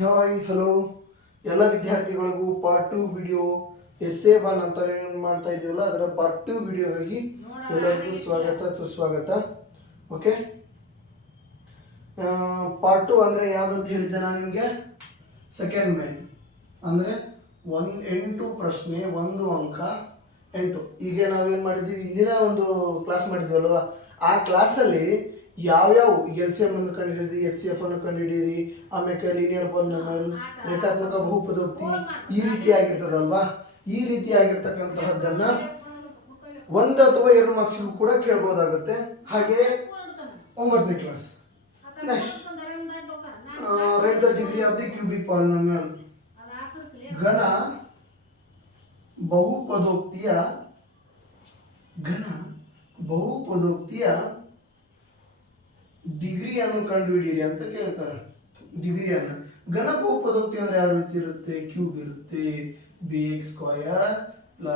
Hi hello ಎಲ್ಲ ವಿದ್ಯಾರ್ಥಿಗಳಿಗೂ part 2 video essay one ಅಂತ ಏನು ಮಾಡ್ತಾ ಇದೀವಲ್ಲ ಅದರ ಪಾರ್ಟ್ 2 ವಿಡಿಯೋಗಾಗಿ ಎಲ್ಲರಿಗೂ ಸ್ವಾಗತ ಸುಸ್ವಾಗತ. ಓಕೆ, ಪಾರ್ಟ್ 2 ಅಂದರೆ ಯಾವುದಂತ ಹೇಳಿದ್ದೆ ನಾನು ನಿಮಗೆ? ಸೆಕೆಂಡ್ ಮೇನ್ ಅಂದರೆ 8 ಪ್ರಶ್ನೆ 1 ಅಂಕ 8. ಈಗ ನಾವೇನು ಮಾಡಿದ್ದೀವಿ, ಇಂದಿನ ಒಂದು ಕ್ಲಾಸ್ ಮಾಡಿದ್ವಿ ಅಲ್ವಾ, ಆ ಕ್ಲಾಸಲ್ಲಿ ಯಾವ್ಯಾವ ಎಲ್ ಸಿ ಎಮ್ ಅನ್ನು ಕಂಡುಹಿಡಿಯಿರಿ, ಎಚ್ ಸಿ ಎಫ್ ಅನ್ನು ಕಂಡುಹಿಡಿಯಿರಿ, ಆಮೇಲೆ ಲೀನಿಯರ್ ಪಾಲಿನಾಮಿಯಲ್, ರೇಖಾತ್ಮಕ ಬಹುಪದೋಕ್ತಿ, ಈ ರೀತಿ ಆಗಿರ್ತದಲ್ವಾ. ಈ ರೀತಿ ಆಗಿರ್ತಕ್ಕಂತಹದ್ದನ್ನ 1 ಅಥವಾ 2 ಮಾರ್ಕ್ಸ್ಗೂ ಕೂಡ ಕೇಳ್ಬೋದಾಗುತ್ತೆ. ಹಾಗೆ 9ನೇ class. Next, right the degree of the cubic polynomial. ಘನ ಬಹುಪದೋಕ್ತಿಯ ಡಿಗ್ರಿಯನ್ನು ಕಂಡುಹಿಡಿಯಿರಿ ಅಂತ ಕೇಳ್ತಾರೆ. ಡಿಗ್ರಿಯನ್ನು ಘನ ಬಹುಪದೋಕ್ತಿ ಅಂದ್ರೆ ಯಾವ ರೀತಿ ಇರುತ್ತೆ? ಕ್ಯೂಬ್ ಇರುತ್ತೆ, bx² +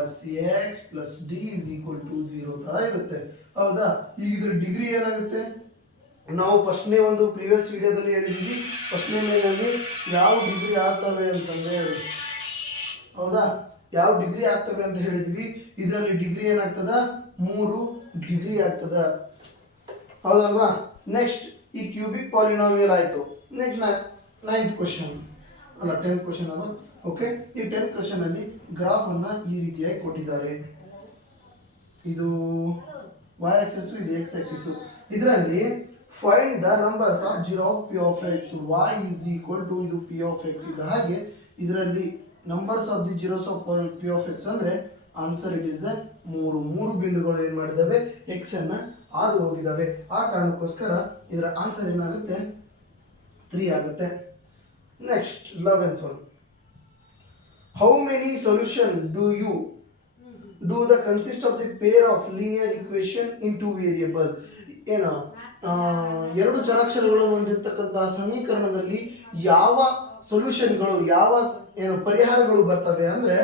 x + d = 0 ತರ ಇರುತ್ತೆ, ಹೌದಾ? ಈಗ ಇದ್ರ ಡಿಗ್ರಿ ಏನಾಗುತ್ತೆ? ನಾವು ಫಸ್ಟ್ನೇ ಒಂದು ಪ್ರೀವಿಯಸ್ ವಿಡಿಯೋದಲ್ಲಿ ಹೇಳಿದ್ವಿ, ಫಸ್ಟ್ನೇ ಮೇನಲ್ಲಿ ಯಾವ ಡಿಗ್ರಿ ಆಗ್ತವೆ ಅಂತಂದ್ರೆ, ಹೌದಾ, ಯಾವ ಡಿಗ್ರಿ ಆಗ್ತವೆ ಅಂತ ಹೇಳಿದ್ವಿ. ಇದರಲ್ಲಿ ಡಿಗ್ರಿ ಏನಾಗ್ತದ? 3 ಡಿಗ್ರಿ ಆಗ್ತದ, ಹೌದಲ್ವಾ? ನೆಕ್ಸ್ಟ್, ಈ ಕ್ಯೂಬಿಕ್ ಪಾಲಿನಾಮಿಯಲ್ ಆಯಿತು. ನೆಕ್ಸ್ಟ್ 9th ಕ್ವಶನ್ ಅಲ್ಲ 10th ಕ್ವಶನ್ ಅಲ್ಲ. ಓಕೆ, ಈ 10th ಕ್ವಶನ್ ಅಲ್ಲಿ ಗ್ರಾಫ್ ಅನ್ನ ಈ ರೀತಿಯಾಗಿ ಕೊಟ್ಟಿದ್ದಾರೆ. ಇದು y ಆಕ್ಸಿಸ್, ಇದು x ಆಕ್ಸಿಸ್. ಇದರಲ್ಲಿ find the numbers of 0 of p of x, y = ಇದು p ಆಫ್ x ಇದೆ. ಹಾಗೆ ಇದರಲ್ಲಿ numbers of the zeros of p of x ಅಂದ್ರೆ ಆನ್ಸರ್ ಇಟ್ ಇಸ್ ದ 3 ಬಿಂದುಗಳು ಏನು ಮಾಡಿದಾವೆ? x ಅನ್ನ ಹಾದು ಹೋಗಿದ್ದಾವೆ. ಆ ಕಾರಣಕ್ಕೋಸ್ಕರ ಇದರ ಆನ್ಸರ್ ಏನಾಗುತ್ತೆ? 3 ಆಗುತ್ತೆ. Next 11th one. How many solution do the consist of the pair of linear equation in 2 variable? ಏನು, 2 ಚರಾಕ್ಷರಗಳನ್ನು ಹೊಂದಿರತಕ್ಕಂತಹ ಸಮೀಕರಣದಲ್ಲಿ ಯಾವ ಸೊಲ್ಯೂಷನ್ಗಳು, ಯಾವ ಏನು ಪರಿಹಾರಗಳು ಬರ್ತವೆ ಅಂದ್ರೆ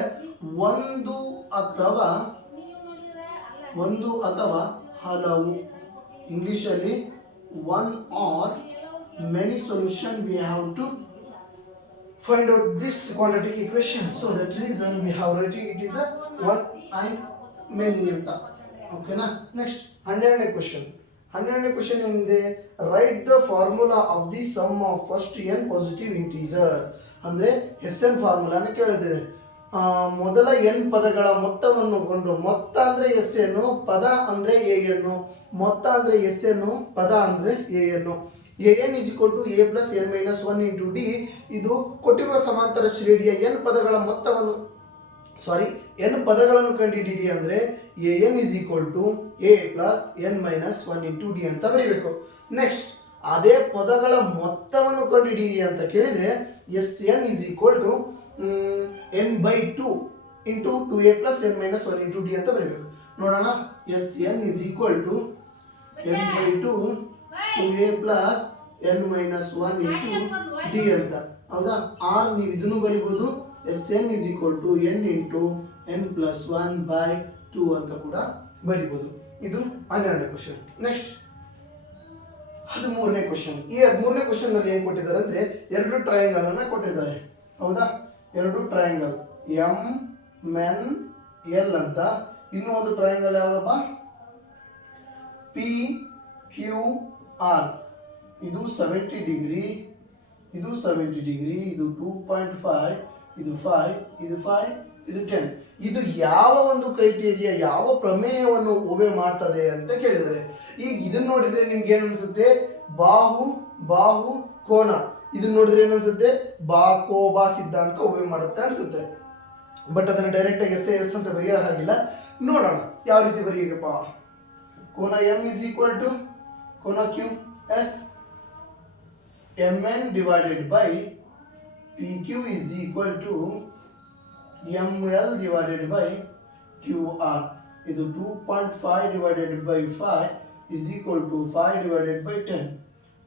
ಒಂದು ಅಥವಾ ಹಲವು. ಇಂಗ್ಲಿಷಲ್ಲಿ one or many solution we have to find out this quadratic equation. So that reason we have writing it is one and many ಅಂತ. ಓಕೆನಾ? ನೆಕ್ಸ್ಟ್ 12ನೇ ಕ್ವಶನ್. 12ನೇ ಕ್ವಶನ್ ಏನಿದೆ? Write the formula of the sum of first n positive integer. ಅಂದರೆ SN ಫಾರ್ಮುಲಾನ ಕೇಳಿದ್ದೇವೆ. ಮೊದಲ n ಪದಗಳ ಮೊತ್ತವನ್ನು ಕೊಂಡು, ಮೊತ್ತ ಅಂದರೆ SN, ಪದ ಅಂದರೆ AN, ಮೊತ್ತ ಅಂದರೆ SN, ಪದ ಅಂದರೆ AN. AN = a + n - 1 × d. ಇದು ಕೊಟ್ಟಿರುವ ಸಮಾಂತರ ಶ್ರೇಣಿಯ n ಪದಗಳ ಮೊತ್ತವನ್ನು n ಪದಗಳನ್ನು ಕಂಡುಹಿಡಿಯಿರಿ ಅಂದರೆ AN = a + n - 1 × d ಅಂತ ಬರೀಬೇಕು. ನೆಕ್ಸ್ಟ್, ಅದೇ ಪದಗಳ ಮೊತ್ತವನ್ನು ಕಂಡುಹಿಡಿಯಿರಿ ಅಂತ ಕೇಳಿದರೆ SN = n/2 × 2a + n - 1 × d ಅಂತ ಬರೀಬೇಕು. ನೋಡೋಣ, SN = n/2 2a + n - 1 × d ಅಂತ, ಹೌದಾ? ಆರ್ ನೀವು ಇದನ್ನು ಬರಿಬೋದು, SN = n × n + 1/2 ಅಂತ ಕೂಡ ಬರಿಬೋದು. ಇದು 12ನೇ ಕ್ವಶನ್. ನೆಕ್ಸ್ಟ್ 13ನೇ ಕ್ವಶನ್. ಈ 13ನೇ ಕ್ವಶನ್ ನಲ್ಲಿ ಏನು ಕೊಟ್ಟಿದ್ದಾರೆ ಅಂದ್ರೆ 2 ಟ್ರಯಾಂಗಲ್ ಅನ್ನ ಕೊಟ್ಟಿದ್ದಾರೆ, ಹೌದಾ? 2 ಟ್ರಯಾಂಗಲ್ MNL ಅಂತ. ಇನ್ನೂ ಒಂದು ಟ್ರಯಾಂಗಲ್ ಯಾವ್ದಪ್ಪ? PQR. ಇದು 70 ಡಿಗ್ರಿ, ಇದು 70 ಡಿಗ್ರಿ, ಇದು 2.5, ಇದು 5, ಇದು 5, ಇದು 10. ಇದು ಯಾವ ಒಂದು ಕ್ರೈಟೀರಿಯಾ, ಯಾವ ಪ್ರಮೇಯವನ್ನು ಒಬೆ ಮಾಡ್ತದೆ ಅಂತ ಕೇಳಿದರೆ, ಈಗ ಇದನ್ನ ನೋಡಿದ್ರೆ ನಿಮ್ಗೆ ಏನು ಅನ್ಸುತ್ತೆ? ಬಾಹು ಕೋನ. ಇದನ್ನ ನೋಡಿದ್ರೆ ಏನನ್ಸುತ್ತೆ? ಬಾ ಸಿದ್ಧಾಂತ ಒಬೆ ಮಾಡುತ್ತೆ ಅನ್ಸುತ್ತೆ. ಬಟ್ ಅದನ್ನ ಡೈರೆಕ್ಟ್ ಆಗಿ ಎಸ್ ಅಂತ ಬರೆಯೋ ಹಾಗಿಲ್ಲ. ನೋಡೋಣ ಯಾವ ರೀತಿ ಬರೆಯಬೇಕಪ್ಪ. ಕೋನ M = ಕೋನ Q S MN / PQ = ML / QR. ಇದು 2.5 / 5 = 5 / 10.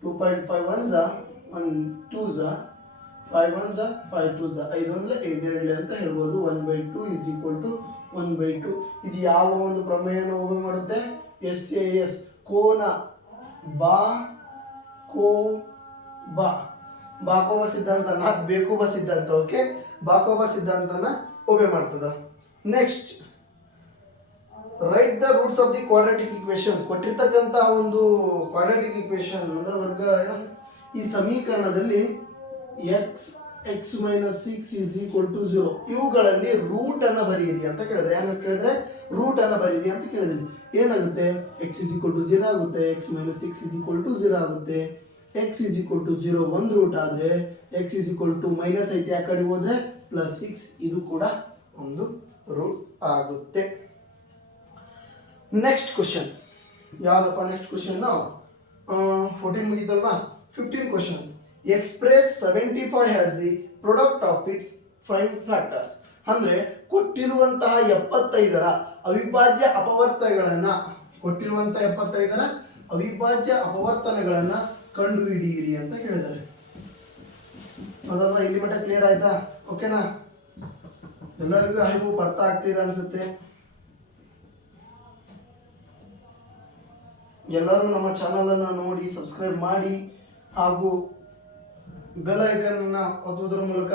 2.5 1s 1 2s 5 1s 5 2s 5 1 5 ಅಂತ ಹೇಳ್ಬೋದು. 1/2 = 1/2. ಇದು ಯಾವ ಒಂದು ಪ್ರಮೇಯನ ಒಬೆ ಮಾಡುತ್ತೆ? SAS, ಕೋನ ಬಾ. ಬಾಕೋಬ ಸಿದ್ಧಾಂತ, ನಾಟ್ ಬೇಕೋಬ ಸಿದ್ಧಾಂತ. ಓಕೆ, ಬಾಕೋಬ ಸಿದ್ಧಾಂತನ ಒಬೆ ಮಾಡ್ತದ. Next, right the roots of the quadratic equation. ಕೊಟ್ಟಿರ್ತಕ್ಕಂಥ ಒಂದು ಕ್ವಾಡ್ರಾಟಿಕ್ ಇಕ್ವೇಶನ್ ಅಂದ್ರೆ ವರ್ಗ ಈ ಸಮೀಕರಣದಲ್ಲಿ x minus 6 is equal to 0 ಇವುಗಳಲ್ಲಿ ರೂಟ್ ಅನ್ನ ಬರೆಯಿರಿ ಅಂತ ಕೇಳಿದ್ರೆ, ಏನಂತ ಕೇಳಿದ್ರೆ ರೂಟ್ ಅನ್ನ ಬರೀರಿ ಅಂತ ಕೇಳಿದ್ರಿ. ಏನಾಗುತ್ತೆ, ಎಕ್ಸ್ ಇಸ್ ಈಕ್ವಲ್ ಟು 0 ಆಗುತ್ತೆ, x minus 6 is equal to 0 ಆಗುತ್ತೆ. ಎಕ್ಸ್ ಇಸ್ ಈಕ್ವಲ್ ಟು 0 ಒಂದು ರೂಟ್ ಆದರೆ, x is equal to minus ಐತಿ ಆ ಕಡೆ ಹೋದ್ರೆ ಪ್ಲಸ್ 6 ಇದು ಕೂಡ ಒಂದು ರೂಟ್ ಆಗುತ್ತೆ. ನೆಕ್ಸ್ಟ್ ಕ್ವಶನ್ ಯಾವ್ದಪ್ಪ? Next question 14 ಮುಗಿತಲ್ವಾ? 15 question. Express 75 has the product of it's prime factors. ಅಂದ್ರೆ ಕೊಟ್ಟಿರುವಂತಹ 75ರ ಅವಿಭಾಜ್ಯ ಅಪವರ್ತನಗಳನ್ನ, ಕೊಟ್ಟಿರುವಂತಹ 75ರ ಅವಿಭಾಜ್ಯ ಅಪವರ್ತನಗಳನ್ನ ಕಂಡುಹಿಡಿಯಿರಿ ಅಂತ ಹೇಳಿದ್ದಾರೆ. ಅದಲ್ವಾ? ಇಲ್ಲಿ ಮಟ್ಟ ಕ್ಲಿಯರ್ ಆಯ್ತಾ? ಓಕೆನಾ? ಎಲ್ಲರಿಗೂ ಐಬು ಅರ್ಥ ಆಗ್ತಿದೆ ಅನ್ಸುತ್ತೆ. ಎಲ್ಲರೂ ನಮ್ಮ ಚಾನಲ್ ಅನ್ನು ನೋಡಿ ಸಬ್ಸ್ಕ್ರೈಬ್ ಮಾಡಿ ಹಾಗೂ ಬೆಲ್ ಐಕಾನ್ ಅನ್ನು ಒತ್ತುವುದರ ಮೂಲಕ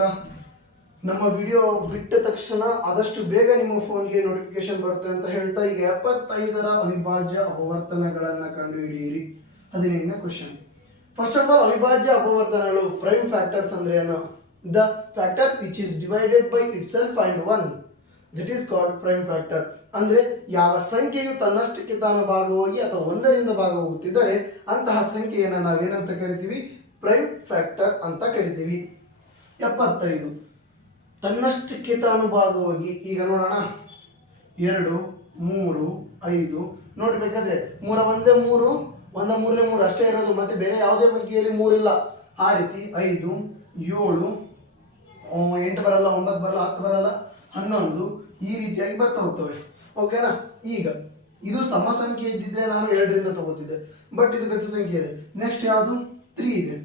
ನಮ್ಮ ವಿಡಿಯೋ ಬಿಟ್ಟ ತಕ್ಷಣ ಆದಷ್ಟು ಬೇಗ ನಿಮ್ಮ ಫೋನ್ಗೆ ನೋಟಿಫಿಕೇಶನ್ ಬರುತ್ತೆ ಅಂತ ಹೇಳ್ತಾ, ಈಗ 75ರ ಅವಿಭಾಜ್ಯ ಅಪವರ್ತನಗಳನ್ನು ಕಂಡುಹಿಡಿಯಿರಿ. 15ನೇ ಕ್ವಶನ್. ಫಸ್ಟ್ ಆಫ್ ಆಲ್, ಅವಿಭಾಜ್ಯ ಅಪವರ್ತನಗಳು ಪ್ರೈಮ್ ಫ್ಯಾಕ್ಟರ್ಸ್ ಅಂದ್ರೆ ಏನು? The factor which is divided by it self and one, that is called prime factor. ಅಂದ್ರೆ ಯಾವ ಸಂಖ್ಯೆಯು ತನ್ನಷ್ಟಕ್ಕೆ ತಾನು ಭಾಗವಾಗಿ ಅಥವಾ ಒಂದರಿಂದ ಭಾಗವಾಗುತ್ತಿದ್ದರೆ ಅಂತಹ ಸಂಖ್ಯೆಯನ್ನು ನಾವೇನಂತ ಕರಿತೀವಿ? ಪ್ರೈಮ್ ಫ್ಯಾಕ್ಟರ್ ಅಂತ ಕರಿತೀವಿ. 75 ತನ್ನಷ್ಟಕ್ಕೆ ತಾನು ಭಾಗವಾಗಿ, ಈಗ ನೋಡೋಣ 2 3 5 ನೋಡ್ಬೇಕಾದ್ರೆ 3 ಒಂದೇ 3 1 3 3 ಅಷ್ಟೇ ಇರೋದು, ಮತ್ತೆ ಬೇರೆ ಯಾವುದೇ ಸಂಖ್ಯೆಯಲ್ಲಿ 3 ಇಲ್ಲ. ಆ ರೀತಿ 5 7 8 ಬರಲ್ಲ, 9 ಬರಲ್ಲ, 10 ಬರಲ್ಲ, 11 ಈ ರೀತಿಯಾಗಿ ಬರ್ತಾ ಹೋಗ್ತವೆ. ಓಕೆನಾ? ಈಗ ಇದು ಸಮ ಸಂಖ್ಯೆ ಇದ್ದಿದ್ರೆ ನಾನು 2ರಿಂದ ತಗೋತಿದ್ದೆ, ಬಟ್ ಇದು ಬೆಸ ಸಂಖ್ಯೆ ಇದೆ. ನೆಕ್ಸ್ಟ್ ಯಾವುದು? 3 ಇದೆ.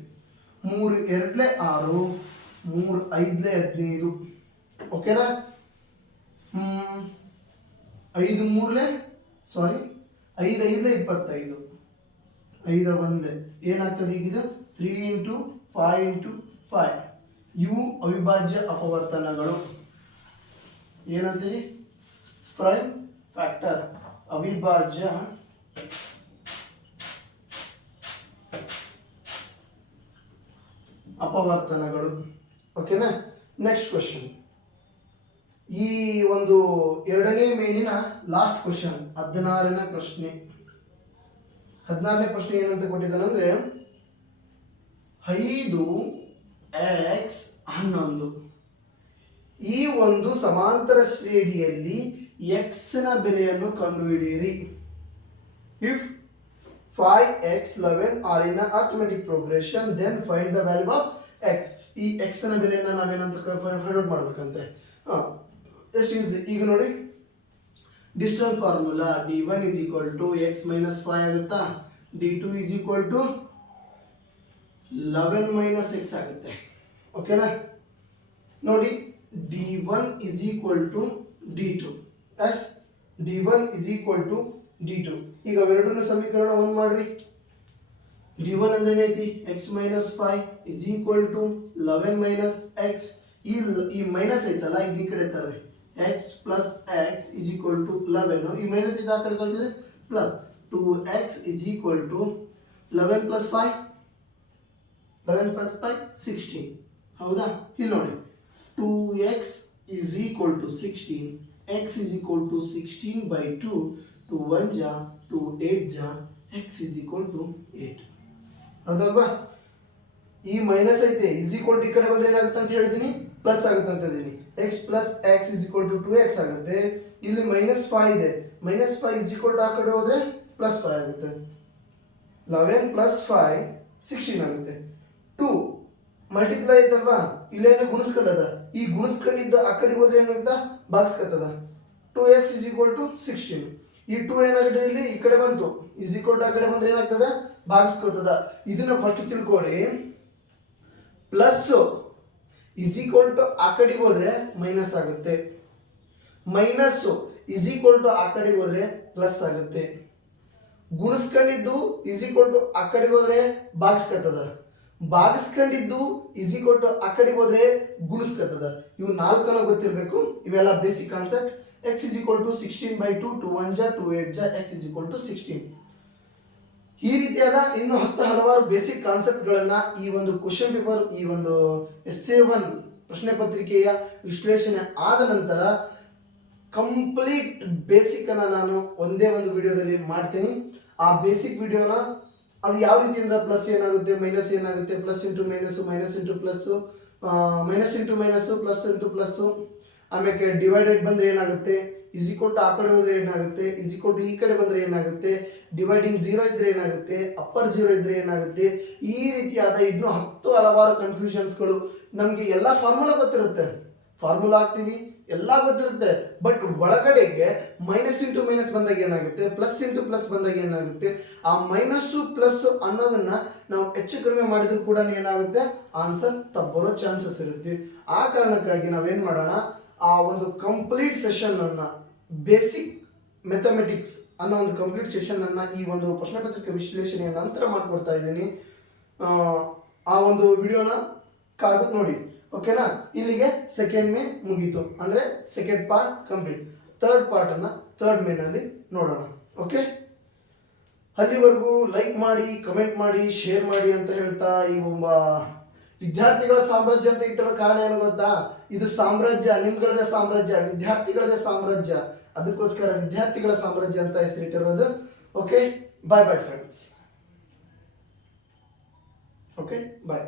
3 2 6 3 5 15. ಓಕೆನಾ? 5 3 ಸಾರಿ 5 5 25 5 1 ಏನಾಗ್ತದೆ? ಈಗಿದು 3 ಇಂಟು 5 ಇಂಟು 5. ಇವು ಅವಿಭಾಜ್ಯ ಅಪವರ್ತನಗಳು. ಏನಂತೀವಿ? ಪ್ರೈಮ್ ಫ್ಯಾಕ್ಟರ್ಸ್, ಅವಿಭಾಜ್ಯ ಅಪವರ್ತನಗಳು. ಓಕೆನಾ? Next question. ಈ ಒಂದು 2ನೇ ಮೇಲಿನ ಲಾಸ್ಟ್ ಕ್ವಶನ್, 16ನೇ ಪ್ರಶ್ನೆ. 16ನೇ ಪ್ರಶ್ನೆ ಏನಂತ ಕೊಟ್ಟಿದ್ದಾನಂದ್ರೆ 5x 11 ಈ ಒಂದು ಸಮಾಂತರ ಶ್ರೇಣಿಯಲ್ಲಿ x ನ ಬೆಲೆಯನ್ನು ಕಂಡುಹಿಡಿಯಿರಿ. If 5x 11 are in arithmetic progression then find the value of x. ಈ x ನ ಬೆಲೆಯನ್ನು ನಾವೇನಂತ ಫೈಂಡ್ ಔಟ್ ಮಾಡ್ಬೇಕಂತೆ. ಎಷ್ಟು ಈಸಿ. ಈಗ ನೋಡಿ, distance formula d1 is equal to x minus 5 ಆಗುತ್ತಾ, d2 is equal to 11 minus x ಆಗುತ್ತೆ. ಓಕೆನಾ? ನೋಡಿ, d1 is equal to d2 as d1 is equal to d2. ಈಗ ಅವೆರಡನ್ನ ಸಮೀಕರಣ 1 ಮಾಡ್ರಿ. d1 ಅಂದ್ರೆ ಏನೈತಿ? x minus 5 is equal to 11 minus x. ಈ ಮೈನಸ್ ಐತಲ್ಲ, ಇದು ಈ ಕಡೆ ತರ್ರಿ. x plus x is equal to 11. ಈ ಮೈನಸ್ ಇದು ಆ ಕಡೆ ಕಳಿಸಿದ್ರೆ plus 2x is equal to 11 plus 5 11 plus 5 16. ಹೌದಾ? ಇಲ್ಲಿ ನೋಡಿ, 2x is equal to 16, x is equal to 16 by 2, 2 1 ja 2 8 ja, x is equal to 8. ಹೌದಲ್ವಾ? ಈ ಮೈನಸ್ ಐತೆ, ಇಸ್ ಈಕ್ವಲ್ ಟು ಈ ಕಡೆ ಬಂದ್ರೆ ಏನಾಗುತ್ತೆ ಅಂತ ಹೇಳಿದೀನಿ? ಪ್ಲಸ್ ಆಗುತ್ತೆ ಅಂತ ಇದೀನಿ. x plus x is equal to 2x ಆಗುತ್ತೆ. ಇಲ್ಲಿ ಮೈನಸ್ 5 ಇದೆ, ಮೈನಸ್ 5 is equal to ಆ ಕಡೆ ಹೋದ್ರೆ ಪ್ಲಸ್ 5 ಆಗುತ್ತೆ. 11 plus 5 16 ಆಗುತ್ತೆ. 2 ಮಲ್ಟಿಪ್ಲೈ ಐತಲ್ವಾ, ಇಲ್ಲೇನು ಗುಣಿಸ್ಕೊಂಡದ, ಈ ಗುಣಿಸ್ಕೊಂಡಿದ್ದ ಆ ಕಡೆ ಹೋದ್ರೆ ಏನಾಗುತ್ತಾ? ಭಾಗಿಸ್ಕೊತದ. 2x is equal to 16. ಈ 2 ಏನಾಗುತ್ತೆ? ಇಲ್ಲಿ ಈ ಕಡೆ ಬಂತು, ಇಸ್ ಈಕ್ವಲ್ ಟು ಆ ಕಡೆ ಬಂದ್ರೆ ಏನಾಗ್ತದ? ಭಾಗಿಸ್ಕೋತದ. ಇದನ್ನ ಫಸ್ಟ್ ತಿಳ್ಕೋರಿ. ಪ್ಲಸ್ ಇಸ್ ಈಕ್ವಲ್ ಟು ಆ ಕಡೆಗೆ ಹೋದ್ರೆ ಮೈನಸ್ ಆಗುತ್ತೆ, ಮೈನಸ್ ಇಸ್ ಈಕ್ವಲ್ ಟು ಆ ಕಡೆಗೆ ಹೋದ್ರೆ ಪ್ಲಸ್ ಆಗುತ್ತೆ. ಗುಣಿಸ್ಕೊಂಡಿದ್ದು ಇಸ್ ಈಕ್ವಲ್ ಟು ಆ ಕಡೆಗೆ ಹೋದ್ರೆ ಭಾಗಿಸ್ಕೊತದ, ಭಾಗಿಸ್ಕೊಂಡಿದ್ದು ಇಸ್ ಈಕ್ವಲ್ ಟು ಆ ಕಡೆಗೆ ಹೋದ್ರೆ ಗುಣಿಸ್ಕೊತದ. ಇವು 4 ಗೊತ್ತಿರಬೇಕು. ಇವೆಲ್ಲ basic concept. X is equal to 16/2, 2 1 ಜಾ 2 8 ಜಾ, ಎಕ್ಸ್ ಇಸ್ ಈಕ್ವಲ್ ಟು 16. ಈ ರೀತಿಯಾದ ಇನ್ನು ಹಲವಾರು ಬೇಸಿಕ್ ಕಾನ್ಸೆಪ್ಟ್ಗಳನ್ನ ಈ ಒಂದು ಕ್ವಶನ್ ಪೇಪರ್, ಈ ಒಂದು SA1 ಪ್ರಶ್ನೆ ಪತ್ರಿಕೆಯ ವಿಶ್ಲೇಷಣೆ ಆದ ನಂತರ ಕಂಪ್ಲೀಟ್ ಬೇಸಿಕ್ ಅನ್ನ ನಾನು ಒಂದೇ ಒಂದು ವಿಡಿಯೋದಲ್ಲಿ ಮಾಡ್ತೀನಿ. ಆ ಬೇಸಿಕ್ ವಿಡಿಯೋನ ಅದು ಯಾವ ರೀತಿ ಅಂದ್ರೆ ಪ್ಲಸ್ ಏನಾಗುತ್ತೆ, ಮೈನಸ್ ಏನಾಗುತ್ತೆ, plus into minus, minus into plus, minus into minus, plus into plus, ಆಮೇಲೆ ಡಿವೈಡೆಡ್ ಬಂದ್ರೆ ಏನಾಗುತ್ತೆ, ಇಸ್ ಈಕ್ವಲ್ ಟು ಆ ಕಡೆ ಹೋದ್ರೆ ಏನಾಗುತ್ತೆ, ಇಸ್ ಈಕ್ವಲ್ ಟು ಈ ಕಡೆ ಬಂದ್ರೆ ಏನಾಗುತ್ತೆ, ಡಿವೈಡಿಂಗ್ 0 ಇದ್ರೆ ಏನಾಗುತ್ತೆ, ಅಪ್ಪರ್ 0 ಇದ್ರೆ ಏನಾಗುತ್ತೆ, ಈ ರೀತಿಯಾದ ಇನ್ನೂ ಹಲವಾರು ಕನ್ಫ್ಯೂಷನ್ಸ್ಗಳು. ನಮಗೆ ಎಲ್ಲ ಫಾರ್ಮುಲಾ ಗೊತ್ತಿರುತ್ತೆ, ಫಾರ್ಮುಲಾ ಹಾಕ್ತೀವಿ, ಎಲ್ಲ ಗೊತ್ತಿರುತ್ತೆ. ಬಟ್ ಒಳಗಡೆಗೆ ಮೈನಸ್ ಇಂಟು ಮೈನಸ್ ಬಂದಾಗ ಏನಾಗುತ್ತೆ, ಪ್ಲಸ್ ಇಂಟು ಪ್ಲಸ್ ಬಂದಾಗ ಏನಾಗುತ್ತೆ, ಆ ಮೈನಸ್ಸು ಪ್ಲಸ್ ಅನ್ನೋದನ್ನ ನಾವು ಹೆಚ್ಚು ಕಡಿಮೆ ಮಾಡಿದ್ರು ಕೂಡ ಏನಾಗುತ್ತೆ, ಆನ್ಸರ್ ತಪ್ಪರೋ ಚಾನ್ಸಸ್ ಇರುತ್ತೆ. ಆ ಕಾರಣಕ್ಕಾಗಿ ನಾವೇನ್ ಮಾಡೋಣ, ಆ ಒಂದು ಕಂಪ್ಲೀಟ್ ಸೆಷನ್ ಅನ್ನ, ಬೇಸಿಕ್ ಮ್ಯಾಥಮೆಟಿಕ್ಸ್ ಅನ್ನೋ ಒಂದು ಕಂಪ್ಲೀಟ್ ಸೆಷನ್ ಅನ್ನ ಈ ಒಂದು ಪ್ರಶ್ನೆ ಪತ್ರಿಕೆ ವಿಶ್ಲೇಷಣೆಯ ನಂತರ ಮಾಡ್ಕೊಡ್ತಾ ಇದ್ದೀನಿ. ಆ ಒಂದು ವಿಡಿಯೋನ ಕಾದು ನೋಡಿ. ಓಕೆನಾ? ಇಲ್ಲಿಗೆ ಸೆಕೆಂಡ್ ಮೇ ಮುಗೀತು, ಅಂದ್ರೆ second part complete. Third part ಅನ್ನ ಥರ್ಡ್ ಮೇನಲ್ಲಿ ನೋಡೋಣ. ಓಕೆ, ಅಲ್ಲಿವರೆಗೂ ಲೈಕ್ ಮಾಡಿ, ಕಮೆಂಟ್ ಮಾಡಿ, ಶೇರ್ ಮಾಡಿ ಅಂತ ಹೇಳ್ತಾ, ಈ ಒಬ್ಬ ವಿದ್ಯಾರ್ಥಿಗಳ ಸಾಮ್ರಾಜ್ಯ ಅಂತ ಇಟ್ಟಿರೋ ಕಾರಣ ಏನು ಗೊತ್ತಾ, ಇದು ಸಾಮ್ರಾಜ್ಯ ನಿಮ್ಗಳದೇ ಸಾಮ್ರಾಜ್ಯ, ವಿದ್ಯಾರ್ಥಿಗಳದೇ ಸಾಮ್ರಾಜ್ಯ, ಅದಕ್ಕೋಸ್ಕರ ವಿದ್ಯಾರ್ಥಿಗಳ ಸಾಮ್ರಾಜ್ಯ ಅಂತ ಹೆಸರಿಟ್ಟಿರೋದು. ಓಕೆ, ಬಾಯ್ ಬಾಯ್ ಫ್ರೆಂಡ್ಸ್. ಓಕೆ, ಬಾಯ್.